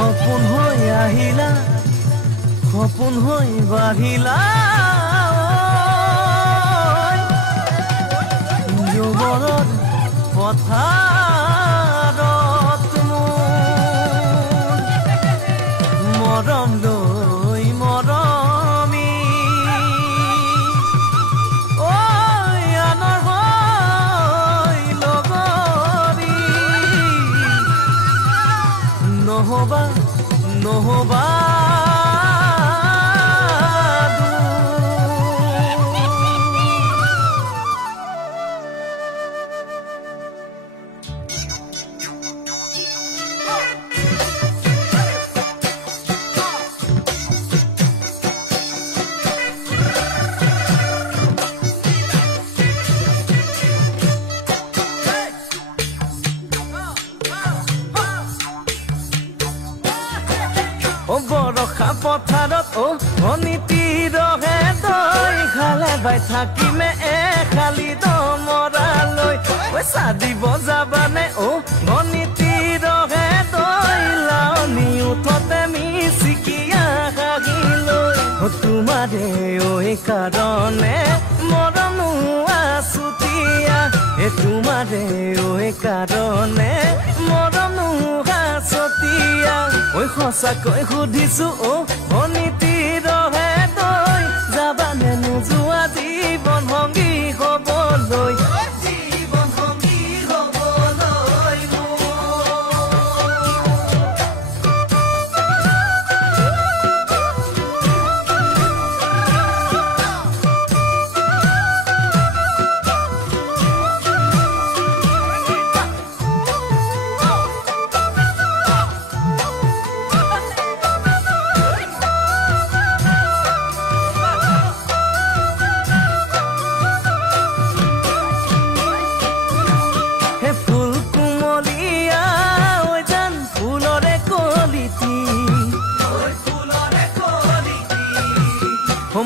সপোন হৈ আহিলা সপোন হৈ বাঢ়িলা যৌৱনত পথাৰত মৰম লৈ মৰমি আনৰ হৈ লগৰী নহবা নহবা বৰষা পথাৰত অনীতি ৰহে তই খালে বাই থাকিমে খালি দমৰালৈ পইচা দিব যাবানে অনীতি ৰহে তই লাউনি উঠতে মিচিকিয়া হাগিলৈ তোমাৰে কাৰণে মৰম আছুতীয়া তোমাৰে কাৰণে মৰম আছতীয়া সঁচাকৈ সুধিছো অনীতি ৰহে তই যাবানে নোযোৱা জীৱন সংগী হবলৈ জীৱন সংগী হবলৈ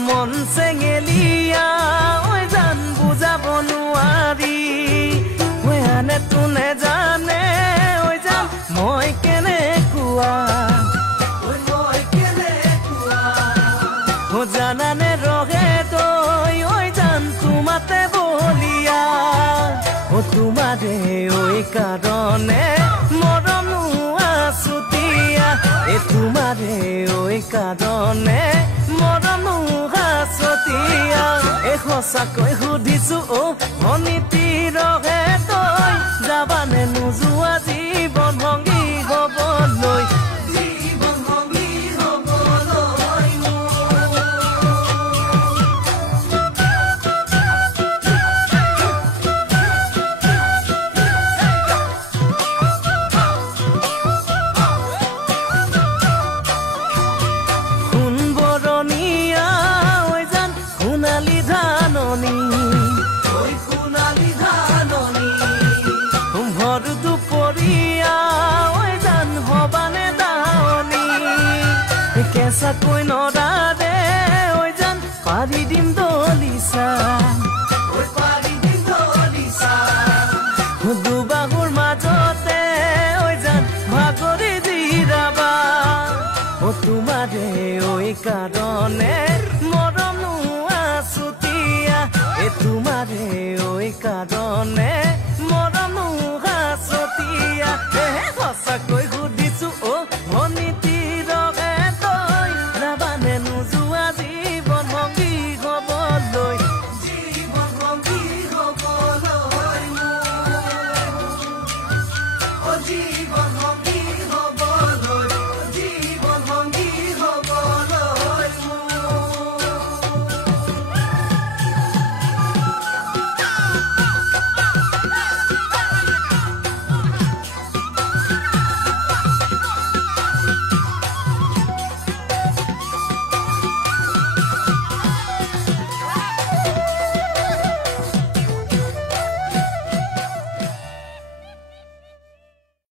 মন চেঙেলিয়া জান বুজাব নোৱাৰি আনে তোনে জানে জান মই কেনেকুৱা জানানে ৰহে তই জান তোমাতে বলিয়া তোমাৰে কাৰণে মৰম আছুতীয়া তোমাৰে কাৰণে মৰম আছতীয়া সঁচাকৈ সুধিছো অনীতি ৰহে তই যাবানে নোযোৱা জীৱন সংগী হবলৈ জীৱন সংগী হবলৈ ভৰ দুপৰীয়া জান হবানে দাৱনী কেঁচাকৈ নৰাৰে জান পাৰি দিম দলিচা দুবাহুৰ মাজতে জান ভাগৰি জিৰাবা তোমাৰে কাৰণে মৰম আছুতীয়া তোমাৰে কাৰণে মৰম আছতীয়া সঁচাকৈ সুধিছো